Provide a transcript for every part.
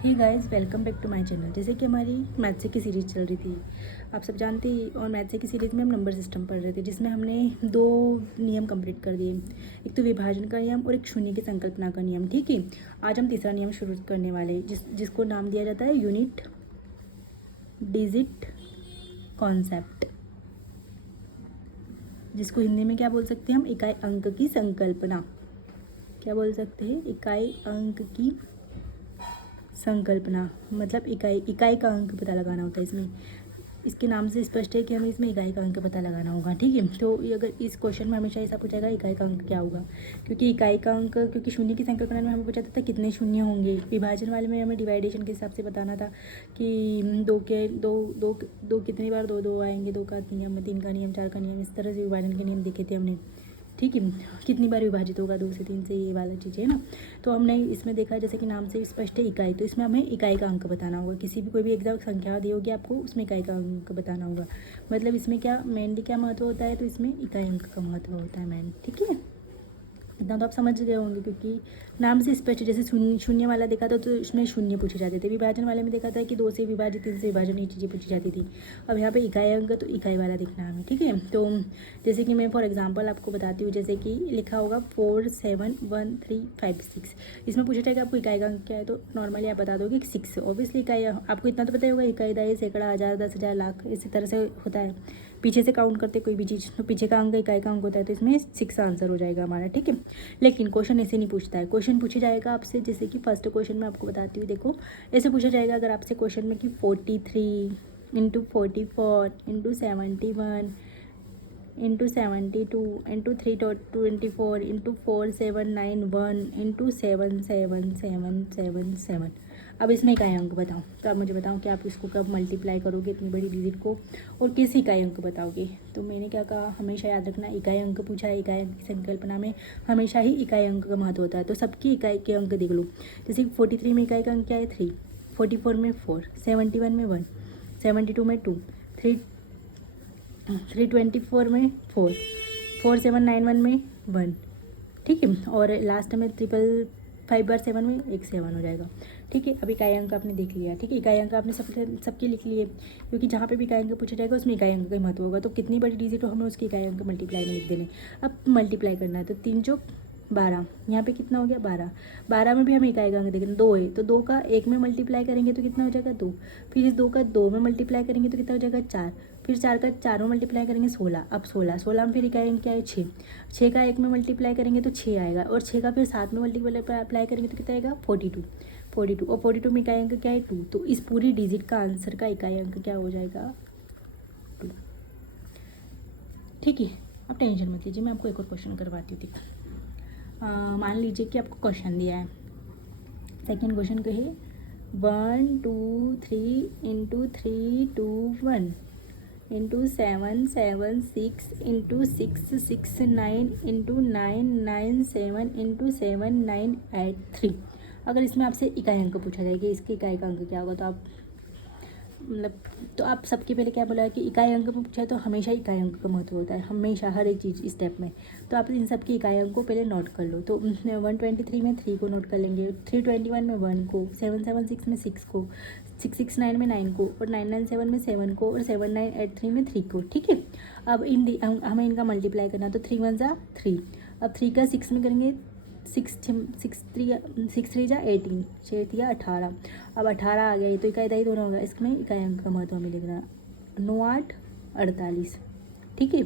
Hey guys, welcome back to my channel. जैसे कि हमारी मैथ्स की सीरीज़ चल रही थी, आप सब जानते ही। और मैथ्स की सीरीज़ में हम नंबर सिस्टम पढ़ रहे थे, जिसमें हमने दो नियम कंप्लीट कर दिए। एक तो विभाजन का नियम और एक शून्य की संकल्पना का नियम। ठीक है, आज हम तीसरा नियम शुरू करने वाले हैं, जिसको नाम दिया जाता है यूनिट डिजिट कॉन्सेप्ट, जिसको हिंदी में क्या बोल सकते हैं हम? इकाई अंक की संकल्पना। क्या बोल सकते हैं? इकाई अंक की संकल्पना। मतलब इकाई का अंक पता लगाना होता है इसमें। इसके नाम से स्पष्ट है कि हमें इसमें इकाई का अंक पता लगाना होगा। ठीक है, तो ये अगर इस क्वेश्चन में हमेशा ऐसा पूछा जाएगा इकाई का अंक क्या होगा, क्योंकि इकाई का अंक, क्योंकि शून्य की संकल्पना में हमें पूछा था कितने शून्य होंगे। विभाजन वाले में हमें डिवाइडेशन के हिसाब से बताना था कि दो के दो दो दो कितनी बार दो दो आएंगे, दो का नियम, तीन का नियम, चार का नियम, इस तरह से विभाजन के नियम देखे थे हमने। ठीक है, कितनी बार विभाजित होगा, दो से तीन से, ये वाला चीज़ है ना। तो हमने इसमें देखा जैसे कि नाम से स्पष्ट है इकाई, तो इसमें हमें इकाई का अंक बताना होगा। किसी भी कोई भी एग्जैक्ट संख्या दी होगी आपको, उसमें इकाई का अंक बताना होगा। मतलब इसमें क्या मेनली क्या महत्व होता है, तो इसमें इकाई अंक का महत्व होता है मेन। ठीक है, इतना तो आप समझ गए होंगे, क्योंकि नाम से स्पष्ट। जैसे शून्य वाला देखा था तो इसमें शून्य पूछे जाते थे। विभाजन वाले में देखा था कि दो से विभाजित, तीन से विभाजन, ये चीज़ें पूछी जाती थी। अब यहाँ पे इकाई अंक, तो इकाई वाला देखना है हमें। ठीक है, तो जैसे कि मैं फॉर एग्जांपल आपको बताती हूँ। जैसे कि लिखा होगा 47135 इसमें पूछा जाएगा आपको इकाई का अंक क्या है, तो नॉर्मली आप बता दोगे कि 6। ऑब्वियसली इकाई आपको इतना तो पता ही होगा, इकाई दाई सैकड़ा, हज़ार, 10,000, लाख, इसी तरह से होता है। पीछे से काउंट करते कोई भी चीज़, तो पीछे का अंक इकाई का अंक होता है, तो इसमें 6 आंसर हो जाएगा हमारा। ठीक है, लेकिन क्वेश्चन ऐसे नहीं पूछता है। क्वेश्चन पूछा जाएगा आपसे, जैसे कि फर्स्ट क्वेश्चन में आपको बताती हूँ। देखो, ऐसे पूछा जाएगा अगर आपसे क्वेश्चन में कि 43 into 44 into 71 into 72 into 324 into 4791 into 77777। अब इसमें इकाई अंक बताओ। तो आप मुझे बताओ कि आप इसको कब मल्टीप्लाई करोगे इतनी बड़ी डिजिट को, और किस इकाई अंक बताओगे। तो मैंने क्या कहा, हमेशा याद रखना, इकाई अंक पूछा है, इकाई अंक की संकल्पना में हमेशा ही इकाई अंक का महत्व होता है। तो सबकी इकाई के अंक देख लो। जैसे 43 में इकाई का अंक क्या है? 3, 44 में 4, 71 में 1, 72 में 2, 324 में 4, 4791 में 1। ठीक है, और लास्ट में 555 में एक 7 हो जाएगा। ठीक है, अब इकाई अंक आपने देख लिया। ठीक है, इकाई अंक आपने सबके लिख लिए, क्योंकि जहाँ पे भी इकाई अंक पूछा जाएगा उसमें इकाई अंक का महत्व होगा। तो कितनी बड़ी डिजिट हो, हमें उसकी इकाई अंक मल्टीप्लाई में लिख देने। अब मल्टीप्लाई करना है, तो 3 चौक 12, यहाँ पे कितना हो गया? 12। 12 में भी हमें इकाई का अंक देखें, 2 है, तो 2 का 1 में मल्टीप्लाई करेंगे तो कितना हो जाएगा? 2। फिर इस 2 का 2 में मल्टीप्लाई करेंगे तो कितना हो जाएगा? 4। फिर 4 का 4 में मल्टीप्लाई करेंगे 16। अब 16 में फिर इकाई अंक क्या है? 6। 6 का 1 में मल्टीप्लाई करेंगे तो 6 आएगा, और 6 का फिर 7 में मल्टीप्लाई करेंगे तो कितना आएगा? 42। और 42 में इकाई अंक क्या है? 2। तो इस पूरी डिजिट का आंसर का इकाई अंक क्या हो जाएगा? 2। ठीक है, अब टेंशन मत लीजिए, मैं आपको एक और क्वेश्चन करवाती हूँ। मान लीजिए कि आपको क्वेश्चन दिया है, सेकेंड क्वेश्चन कहे 1 2 3 into 3 2 1 into 7 7 6 into 6 6 9 into 9 9 7 into 7 9 8 3। अगर इसमें आपसे इकाई अंक पूछा जाए कि इसकी इकाई का अंक क्या होगा, तो आप मतलब, तो आप सबके पहले क्या बोला है कि इकाई अंक में पूछा है, तो हमेशा इकाई अंक का महत्व होता है, हमेशा हर एक चीज़ स्टेप में। तो आप इन सब की इकाई अंक को पहले नोट कर लो। तो 123 में 3 को नोट कर लेंगे, 321 में 1 को, 776 में 6 को, 669 में 9 को, और 997 में 7 को, और 7983 में 3 को। ठीक है, अब हमें इनका मल्टीप्लाई करना, तो 3 1 जा 3। अब 3 का 6 में करेंगे, 6 3 जा 18, 6 3 18। अब 18 आ गया, ये तो इकाई दाई दोनों होगा, इसमें इकाई अंक का महत्व हमें लिखना। 9 8 48। ठीक है,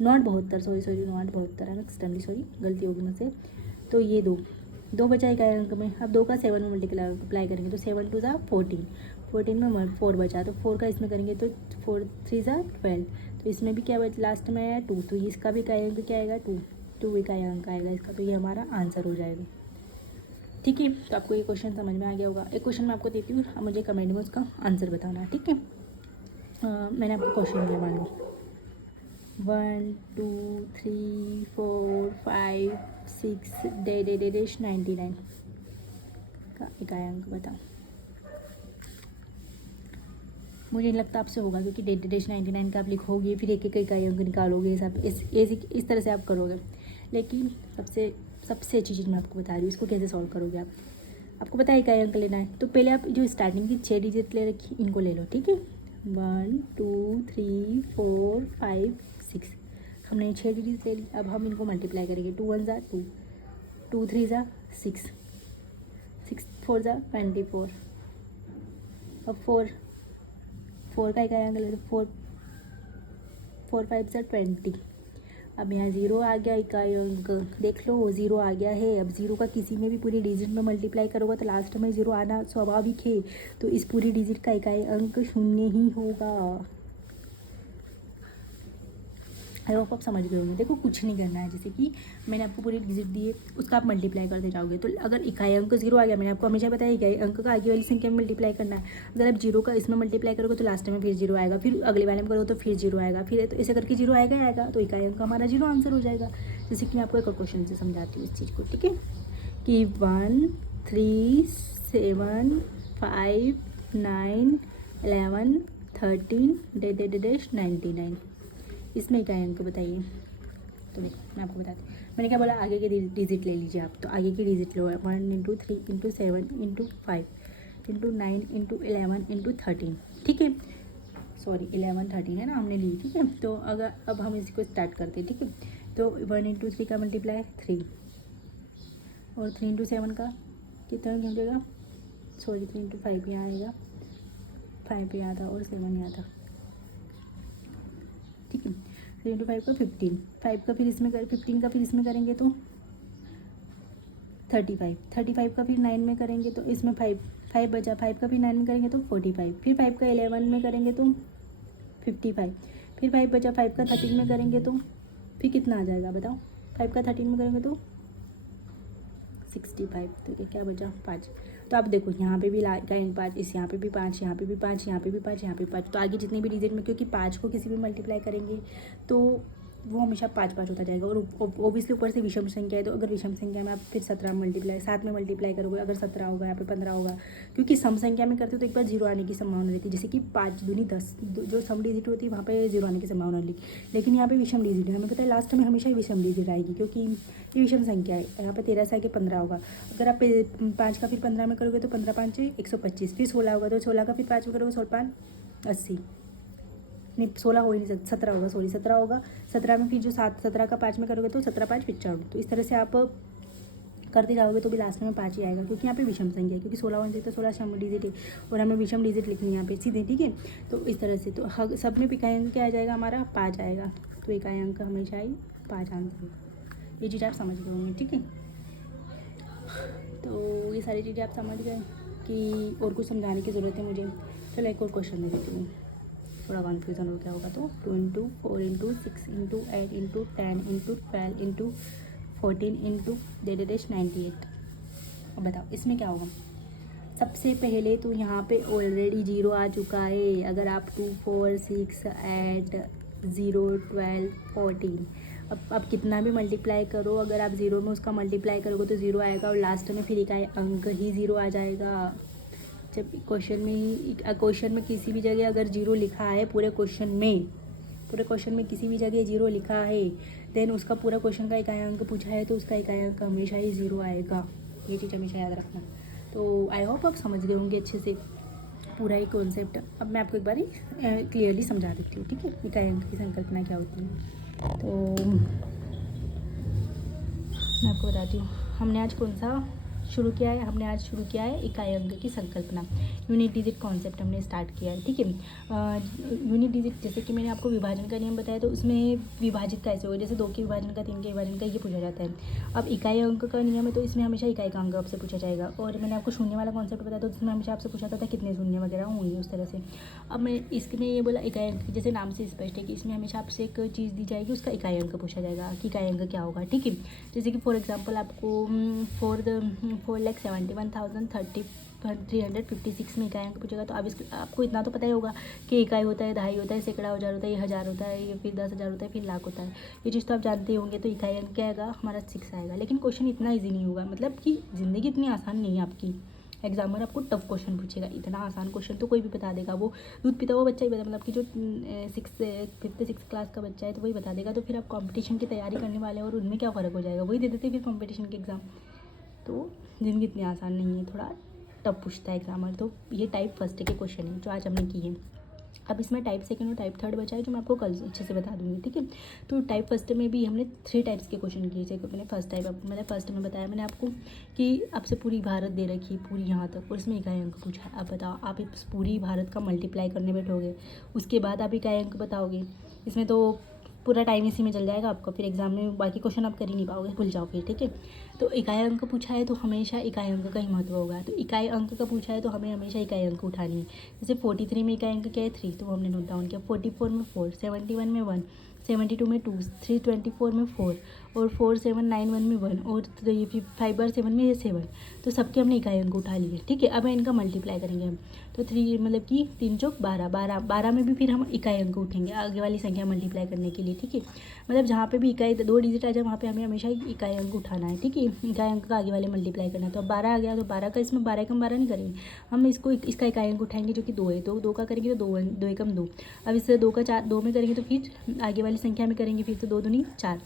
9 8 72, सॉरी 9 8 72 है ना, एक्सटर्नली सॉरी, गलती होगी मुझसे। तो ये दो बचा इकाई अंक में। अब 2 का 7 में मल्टीप्लाई करेंगे, तो 7 2 जा 14, 14 में 4 बचा, तो 4 का इसमें करेंगे तो 4 3 जा 12। तो इसमें भी क्या बचा, लास्ट में आया 2, तो इसका भी इकाई अंक क्या आएगा? 2 इकाई अंक आएगा इसका, तो ये हमारा आंसर हो जाएगा। ठीक है, तो आपको ये क्वेश्चन समझ में आ गया होगा। एक क्वेश्चन मैं आपको देती हूँ, आप मुझे कमेंट में उसका आंसर बताना है। ठीक है, मैंने आपको क्वेश्चन दिया, मान लो 1 2 3 4 5 6 डैश 99 का इकाई अंक बताओ। मुझे नहीं लगता आपसे होगा, क्योंकि डैश 99 का आप लिखोगे, फिर एक एक इकाई अंक निकालोगे, सब इस तरह से आप करोगे। लेकिन सबसे अच्छी चीज़ मैं आपको बता रही हूँ, इसको कैसे सॉल्व करोगे आप। आपको पता है इकाई अंक लेना है, तो पहले आप जो स्टार्टिंग की 6 डिजिट ले रखी इनको ले लो, ठीक है। 1 2 3 4 5 6, हमने 6 डिजिट ले ली। अब हम इनको मल्टीप्लाई करेंगे। 2 1 ज़ा 2, 2 3 ज़ा 6, 6 4 ज़ा 24। अब 4 का इकाई अंक ले लो। 4 4 5 ज़ा 20। अब यहाँ 0 आ गया इकाई अंक, देख लो 0 आ गया है। अब 0 का किसी में भी पूरी डिजिट में मल्टीप्लाई करोगे तो लास्ट में 0 आना स्वाभाविक है, तो इस पूरी डिजिट का इकाई अंक 0 ही होगा। आई होप आप समझ गए होंगे। देखो कुछ नहीं करना है, जैसे कि मैंने आपको पूरी डिजिट दी है, उसका आप मल्टीप्लाई करते जाओगे। तो अगर इकाई अंक 0 आ गया, मैंने आपको हमेशा बताया इकाई अंक का आगे वाली संख्या में मल्टीप्लाई करना है। अगर आप 0 का इसमें मल्टीप्लाई करोगे तो लास्ट में फिर 0 आएगा, फिर अगले वाले में करोगे तो फिर 0 आएगा, फिर तो ऐसे करके 0 आएगा ही आएगा, तो इकाई अंक हमारा 0 आंसर हो जाएगा। जैसे कि मैं आपको एक और क्वेश्चन से समझाती हूँ इस चीज़ को, ठीक है। कि 1 3 7 5 9 11 13 -99, इसमें इकाई अंक बताइए। तो देखो मैं आपको बताती हूँ, मैंने क्या बोला, आगे के डिजिट ले लीजिए आप। तो आगे की डिजिट लो, 1 × 3 × 7 × 5 × 9 × 11 × 13, ठीक है। सॉरी 11 13 है ना, हमने ली, ठीक है। तो अगर अब हम इसको स्टार्ट करते हैं, ठीक है। तो 1 × 3 का मल्टीप्लाई 3, और 3 × 7 का कितना हो जाएगा, सॉरी 3 × 5 यहाँ आएगा, 5 यहाँ था और 7 यहाँ था, ठीक है। 3 × 5 का 15, 5 का फिर इसमें 15 का फिर इसमें करेंगे तो 35, 35 का फिर 9 में करेंगे तो इसमें 5 बचा, 5 का फिर 9 में करेंगे तो 45, फिर 5 का 11 में करेंगे तो 55, फिर 5 बचा, 5 का 13 में करेंगे तो फिर कितना आ जाएगा बताओ। 5 का 13 में करेंगे तो 65, तो क्या बचा 5। तो आप देखो यहाँ पे भी लाइन 5, इस यहाँ पे भी 5, यहाँ पे भी 5, यहाँ पे भी 5, यहाँ पे 5। तो आगे जितने भी डिजिट में, क्योंकि 5 को किसी भी मल्टीप्लाई करेंगे तो वो हमेशा 5 5 होता जाएगा। और ओबियसली ऊपर से विषम संख्या है, तो अगर विषम संख्या में आप फिर 17 मल्टीप्लाई 7 में मल्टीप्लाई करोगे, अगर 17 होगा यहाँ पे 15 होगा, क्योंकि सम संख्या में करते हो तो एक बार 0 आने की संभावना रहती है। जैसे कि 5 दूनी 10, जो सम डिजिट होती है वहाँ पे 0 आने की संभावना रहती, लेकिन यहाँ पे विषम डिजिट है, हमें पता है लास्ट में हमेशा विषम डिजिट आएगी, क्योंकि ये विषम संख्या है। यहाँ पे 13 से आगे 15 होगा, अगर आप 5 का फिर 15 में करोगे तो 15 5 125, फिर 16 होगा तो 16 का फिर 5 में करोगे 16 5 80, नहीं 16 हो ही नहीं सकता, 17 होगा, सॉरी 17 होगा। 17 में फिर जो 17 का 5 में करोगे तो 17 5 95। तो इस तरह से आप करते जाओगे तो भी लास्ट में 5 ही आएगा, क्योंकि यहाँ पे विषम संख्या है, क्योंकि 16 होने से तो 16 सम डिजिट है और हमें विषम डिजिट लिखनी है यहाँ पे सीधे, ठीक है। तो इस तरह से तो सब में इकाई अंक क्या आ जाएगा हमारा 5 आएगा, तो इकाई अंक हमेशा ही 5 आंसर। ये चीज़ आप समझ गए होंगे, ठीक है। तो ये सारी चीज़ें आप समझ गए कि और कुछ समझाने की ज़रूरत है मुझे। चलो एक और क्वेश्चन दे देती हूँ, थोड़ा कन्फ्यूज़न हो गया होगा। तो 2 × 4 × 6 × 8 × 10 × 12 × 14 × 98। अब बताओ इसमें क्या होगा। सबसे पहले तो यहाँ पे ऑलरेडी 0 आ चुका है। अगर आप 2 4 6 8 0 12 14, अब कितना भी मल्टीप्लाई करो, अगर आप 0 में उसका मल्टीप्लाई करोगे तो 0 आएगा, और लास्ट में फिर इकाई अंक ही 0 आ जाएगा। जब क्वेश्चन में किसी भी जगह अगर 0 लिखा है, पूरे क्वेश्चन में किसी भी जगह 0 लिखा है, देन उसका पूरा क्वेश्चन का इकाई अंक पूछा है तो उसका इकाई अंक हमेशा ही 0 आएगा। ये चीज़ हमेशा याद रखना। तो आई होप आप समझ गए होंगे अच्छे से पूरा ही कॉन्सेप्ट। अब मैं आपको एक बार क्लियरली समझा देती हूँ, ठीक है, इकाई अंक की संकल्पना क्या होती है। तो मैं आपको बताती हूँ, हमने आज कौन सा शुरू किया है। हमने आज शुरू किया है इकाई अंक की संकल्पना, यूनिट डिजिट कॉन्सेप्ट हमने स्टार्ट किया है, ठीक है। यूनिट डिजिट, जैसे कि मैंने आपको विभाजन का नियम बताया, तो उसमें विभाजित कैसे होगा, जैसे 2 के विभाजन का, 3 के विभाजन का, ये पूछा जाता है। अब इकाई अंक का नियम है तो इसमें हमेशा इकाई का अंक आपसे पूछा जाएगा। और मैंने आपको शून्य वाला कॉन्सेप्ट बताया तो उसमें हमेशा आपसे पूछा था कितने शून्य वगैरह होंगे, उस तरह से। अब मैं इसमें ये बोला इकाई अंक, जैसे नाम से स्पष्ट है कि इसमें हमेशा आपसे एक चीज़ दी जाएगी, उसका इकाई अंक पूछा जाएगा कि इकाई अंक क्या होगा, ठीक है। जैसे कि फॉर एग्जाम्पल आपको 4,71,356 में इकाई अंक पूछेगा, तो अब आपको इतना तो पता ही होगा कि इकाई होता है, दहाई होता है, सैकड़ा हजार होता है, ये हज़ार होता है, ये फिर 10,000 होता है, फिर लाख होता है। ये चीज़ तो आप जानते होंगे। तो इकाई अंक क्या आएगा हमारा 6 आएगा। लेकिन क्वेश्चन इतना ईजी नहीं होगा, मतलब कि ज़िंदगी इतनी आसान नहीं है आपकी। एग्जामर आपको टफ क्वेश्चन पूछेगा, इतना आसान क्वेश्चन तो कोई भी बता देगा, वो दूध पीता हुआ बच्चा ही बता, मतलब कि जो 5th 6th क्लास का बच्चा है तो वही बता देगा। तो फिर आप कंपटीशन की तैयारी करने वाले हैं और उनमें क्या फ़र्क हो जाएगा, वही दे देते फिर कंपटीशन के एग्ज़ाम। तो ज़िंदगी इतनी आसान नहीं है, थोड़ा टफ पूछता है ग्रामर। तो ये टाइप फर्स्ट के क्वेश्चन है जो आज हमने किए हैं। अब इसमें टाइप सेकंड और टाइप थर्ड बचा है जो मैं आपको कल अच्छे से बता दूंगी, ठीक है। तो टाइप फर्स्ट में भी हमने 3 टाइप्स के क्वेश्चन किए थे। मैंने फर्स्ट टाइप मैंने फर्स्ट में बताया मैंने आपको कि आपसे पूरी भारत दे रखी पूरी यहाँ तक, और इसमें इकाई अंक पूछा है। अब बताओ आप इस पूरी भारत का मल्टीप्लाई करने बैठोगे, उसके बाद आप इकाई अंक बताओगे, इसमें तो पूरा टाइम इसी में चल जाएगा आपका, फिर एग्जाम में बाकी क्वेश्चन आप कर ही नहीं पाओगे, भूल जाओ फिर, ठीक है। तो इकाई अंक पूछा है तो हमेशा इकाई अंक का ही महत्व होगा। तो इकाई अंक का पूछा है तो हमें हमेशा इकाई अंक उठानी है। जैसे 43 में इकाई अंक क्या है 3, तो हमने नोट डाउन किया। 44 में 4, 71 में 1, 72 में 2, 324 में 4, और 4791 में 1, और 5/7 में 7। तो सबके हमने इकाई अंक उठा लिए, ठीक है। अब इनका मल्टीप्लाई करेंगे हम। तो 3 मतलब कि 3 चौक 12, 12, 12 में भी फिर हम इकाई अंक उठेंगे आगे वाली संख्या मल्टीप्लाई करने के लिए, ठीक है। मतलब जहाँ पे भी इकाई 2 डिजिट आ जाए वहाँ पे हमें हमेशा इकाई अंक उठाना है, ठीक है। इकाई अंक का आगे वाले मल्टीप्लाई करना है। तो अब 12 आ गया, तो 12 का इसमें 12 एकम 12 नहीं करेंगे हम, इसका इकाई अंक उठाएंगे जो कि 2 है। तो 2 का करेंगे तो 2 एकम 2। अब इससे 2 का 4 2 में करेंगे तो फिर आगे वाली संख्या में करेंगे, फिर तो 2 दूनी 4।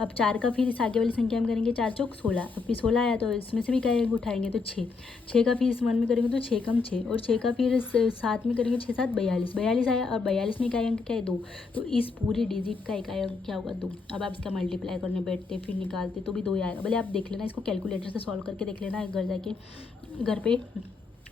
अब 4 का फिर इस आगे वाली संख्या में करेंगे 4 चौक 16। अब फिर 16 आया तो इसमें से भी इकाई अंक उठाएंगे तो 6। 6 का फिर इस 1 में करेंगे तो 6 कम 6, और 6 का फिर 7 में करेंगे 6 7 42, 42 आया, और 42 में इकाई अंक क्या है 2। तो इस पूरी डिजिट का इकाई अंक क्या होगा 2। अब आप इसका मल्टीप्लाई करने बैठते फिर निकालते तो भी 2 ही आएगा। भले आप देख लेना, इसको कैलकुलेटर से सॉल्व करके देख लेना घर जाके घर पे,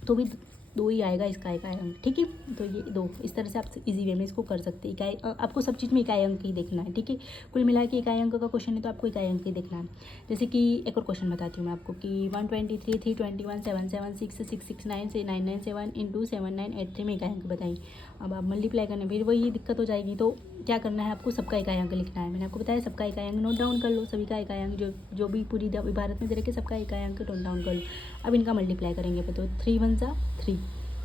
तो भी 2 ही आएगा इसका इकाई अंक, ठीक है। तो ये 2 इस तरह से आप इजी वे में इसको कर सकते हैं। इकाई आपको सब चीज़ में इकाई अंक ही देखना है, ठीक है। कुल मिला के इकाई अंक का क्वेश्चन है तो आपको इकाई अंक ही देखना है। जैसे कि एक और क्वेश्चन बताती हूँ मैं आपको कि 123, 321, 776, 669 से 997 इंटू 7983 में इकाई अंक बताइए। अब आप मल्टीप्लाई करने फिर वही दिक्कत हो जाएगी। तो क्या करना है आपको, सबका इकाई अंक लिखना है। मैंने आपको बताया सबका इकाई अंक नोट डाउन कर लो, सभी का इकाई अंक जो भी पूरी भारत में दे रखे सबका इकाई अंक नोट डाउन कर लो। अब इनका मल्टीप्लाई करेंगे तो 3 1 जा 3,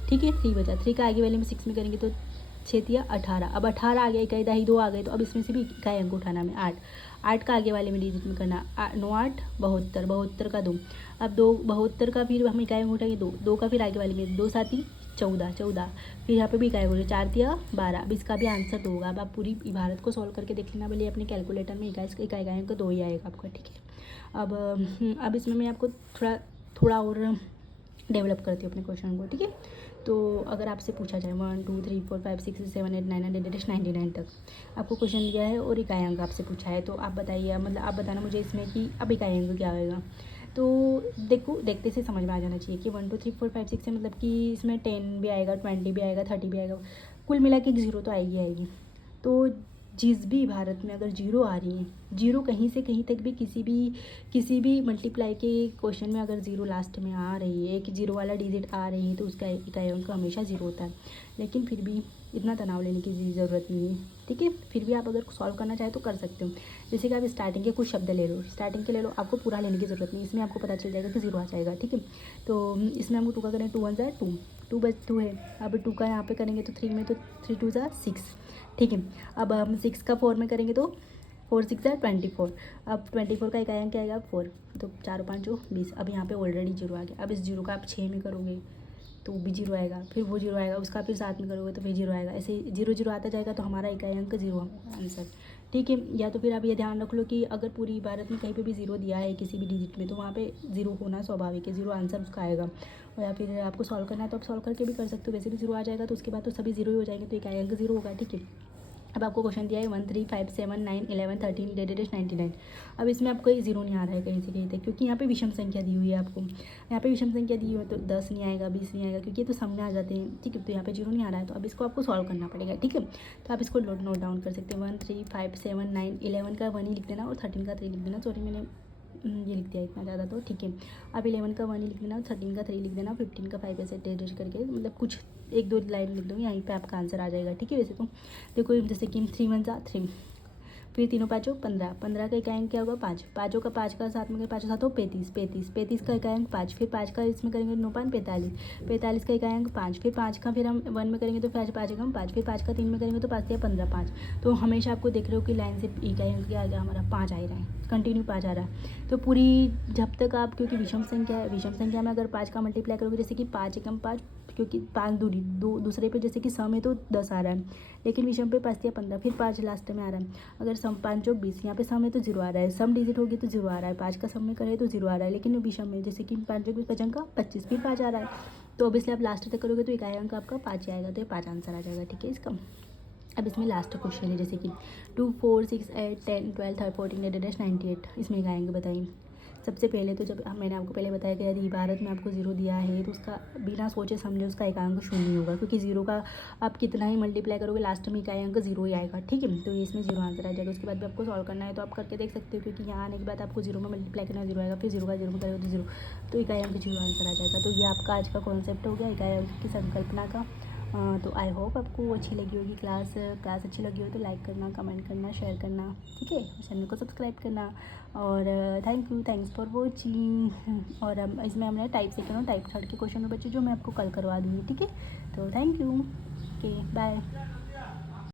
ठीक है। 3 बचा, 3 का आगे वाले में 6 में करेंगे तो 6 तिया 18। अब 18 आ गया, इकाई दाही 2 आ गए, तो अब इसमें से भी इकाई अंक उठाना में 8। 8 का आगे वाले में डिजिट में करना 9 8 72, 72 का 2। अब 2 72 का फिर हम इकाई अंक उठाएंगे 2, 2 का फिर आगे वाले में 2 7 14, 14 फिर यहाँ पे भी इकाई अंक 4 तिया 12। अब इसका भी आंसर 2 होगा। अब आप पूरी भारत को सॉल्व करके देख लेना, भले अपने कैलकुलेटर में इकाई अंक 2 ही आएगा आपका, ठीक है। अब इसमें मैं आपको थोड़ा और डेवलप करती हूँ अपने क्वेश्चन को, ठीक है। तो अगर आपसे पूछा जाए 1 2 3 4 5 6 7 8 9 99 तक आपको क्वेश्चन दिया है और इकाई अंक आपसे पूछा है, तो आप बताइए, मतलब आप बताना मुझे इसमें कि अब इकाई अंक क्या आएगा। तो देखते से समझ में आ जाना चाहिए कि 1 2 3 4 5 6 से मतलब कि इसमें 10 भी आएगा, 20 भी आएगा, 30 भी आएगा, कुल मिला के 0 तो आएगी। तो जिस भी भारत में अगर 0 आ रही है, 0 कहीं से कहीं तक भी किसी भी मल्टीप्लाई के क्वेश्चन में अगर 0 लास्ट में आ रही है, एक 0 वाला डिजिट आ रही है, तो उसका इकाई अंक हमेशा 0 होता है। लेकिन फिर भी इतना तनाव लेने की ज़रूरत नहीं है, ठीक है। फिर भी आप अगर सॉल्व करना चाहे तो कर सकते हो। जैसे कि आप स्टार्टिंग के कुछ शब्द ले लो, स्टार्टिंग के ले लो, आपको पूरा लेने की ज़रूरत नहीं, इसमें आपको पता चल जाएगा कि 0 आ जाएगा, ठीक है। तो इसमें हमको 2 का करें 2 1 जा 2, 2 बच 2 है। अब 2 का यहाँ पे करेंगे तो 3 में तो 3 2 जा 6, ठीक है। अब हम 6 का 4 में करेंगे तो 4 6 जा 24। अब 24 का इकाई अंक क्या आएगा 4, तो 4 5 20। अब यहाँ पे ऑलरेडी 0 आ गया। अब इस 0 का आप 6 में करोगे तो भी 0 आएगा, फिर वो 0 आएगा, उसका फिर 7 में करोगे तो फिर 0 आएगा, ऐसे 0 0 आता जाएगा। तो हमारा इकाई अंक 0 आंसर, ठीक है। या तो फिर आप ये ध्यान रख लो कि अगर पूरी भारत में कहीं पे भी 0 दिया है किसी भी डिजिट में, तो वहाँ पे 0 होना स्वाभाविक है, 0 आंसर उसका आएगा। और या फिर आपको सॉल्व करना है तो आप सॉल्व करके भी कर सकते हो, वैसे भी 0 आ जाएगा, तो उसके बाद तो सभी 0 ही हो जाएंगे, तो इकाई अंक 0 होगा, ठीक है। अब आपको क्वेश्चन दिया है 1 3 5 7 9 11 13 99। अब इसमें आपको 0 नहीं आ रहा है कहीं से कहीं तक, क्योंकि यहाँ पे विषम संख्या दी हुई है आपको, यहाँ पे विषम संख्या दी हुई है, तो 10 नहीं आएगा, 20 नहीं आएगा, क्योंकि ये तो सामने आ जाते हैं, ठीक है। तो यहाँ पे 0 नहीं आ रहा है, तो अब इसको आपको सॉल्व करना पड़ेगा, ठीक है। तो आप इसको नोट डाउन कर सकते हैं 1 3 5 7 9 11 का 1 ही लिख देना और 13 का 3 लिख देना। सॉरी मैंने ये लिख दिया इतना ज़्यादा, तो ठीक है। अब 11 का 1 ही लिख देना, 13 का 3 लिख देना, 15 का 5 ऐसे टेस्ट करके, मतलब कुछ 1 2 लाइन लिख दो, यहीं पे आपका आंसर आ जाएगा, ठीक है। वैसे तो देखो जैसे कि 3 1 जा 3, फिर 3 5 15, 15 का इकाई अंक क्या होगा 5, 5 का 5 का 7 में 5 7 हो 35, 35 का इकाई अंक 5, फिर 5 का इसमें करेंगे 9 5 45, 45 का इकाई अंक 5, फिर 5 का फिर हम 1 में करेंगे तो 5 5 का हम 5, फिर 5 का 3 में करेंगे तो 5 या 15 5। तो हमेशा आपको देख रहे हो कि लाइन से इकाई अंक क्या आ गया हमारा 5 आ रहा है, कंटिन्यू 5 आ रहा है। तो पूरी जब तक आप, क्योंकि विषम संख्या है, विषम संख्या में अगर 5 का मल्टीप्लाई करोगे, जैसे कि 5 एकम 5 क्योंकि 5 दूसरे पे जैसे कि सम है तो 10 आ रहा है, लेकिन विषम पे 5 या 15, फिर 5 लास्ट में आ रहा है। अगर सम 5 चौक 20, यहाँ पे सम है तो 0 आ रहा है, सम डिजिट होगी तो 0 आ रहा है, 5 का सम में करे तो 0 आ रहा है, लेकिन विषम में जैसे कि 5 चौक 20 5 का 25, फिर 5 आ रहा है, तो ऑब्वियसली आप लास्ट तक करोगे तो इकाई अंक आपका 5 ही आएगा, तो ये 5 आंसर आ जाएगा। ठीक है इसका। अब इसमें लास्ट क्वेश्चन है जैसे कि 2 4 6 8 10 12 13 14 18 98, इसमें इकाई अंक बताइए। सबसे पहले तो जब मैंने आपको पहले बताया कि यदि भारत में आपको 0 दिया है तो उसका बिना सोचे समझे उसका एकांक 0 होगा, क्योंकि 0 का आप कितना ही मल्टीप्लाई करोगे लास्ट में इकाई अंक 0 ही आएगा। ठीक है, तो ये इसमें 0 आंसर आ जाएगा। उसके बाद भी आपको सॉल्व करना है तो आप करके देख सकते हो, क्योंकि यहाँ आने के बाद आपको 0 में मल्टीप्लाई करना 0 आएगा, फिर 0 का 0 में करोगे तो 0, तो इकाई अंक 0 आंसर आ जाएगा। तो ये आपका आज का कॉन्सेप्ट हो गया इकाई अंक की संकल्पना का। तो आई होप आपको अच्छी लगी होगी क्लास अच्छी लगी हो तो लाइक करना, कमेंट करना, शेयर करना, ठीक है, चैनल को सब्सक्राइब करना। और थैंक्स फॉर वॉचिंग। और इसमें हमने टाइप सेकंड और टाइप थर्ड के क्वेश्चन में बच्चे जो मैं आपको कल करवा दूँगी। ठीक है, तो थैंक यू, ओके बाय।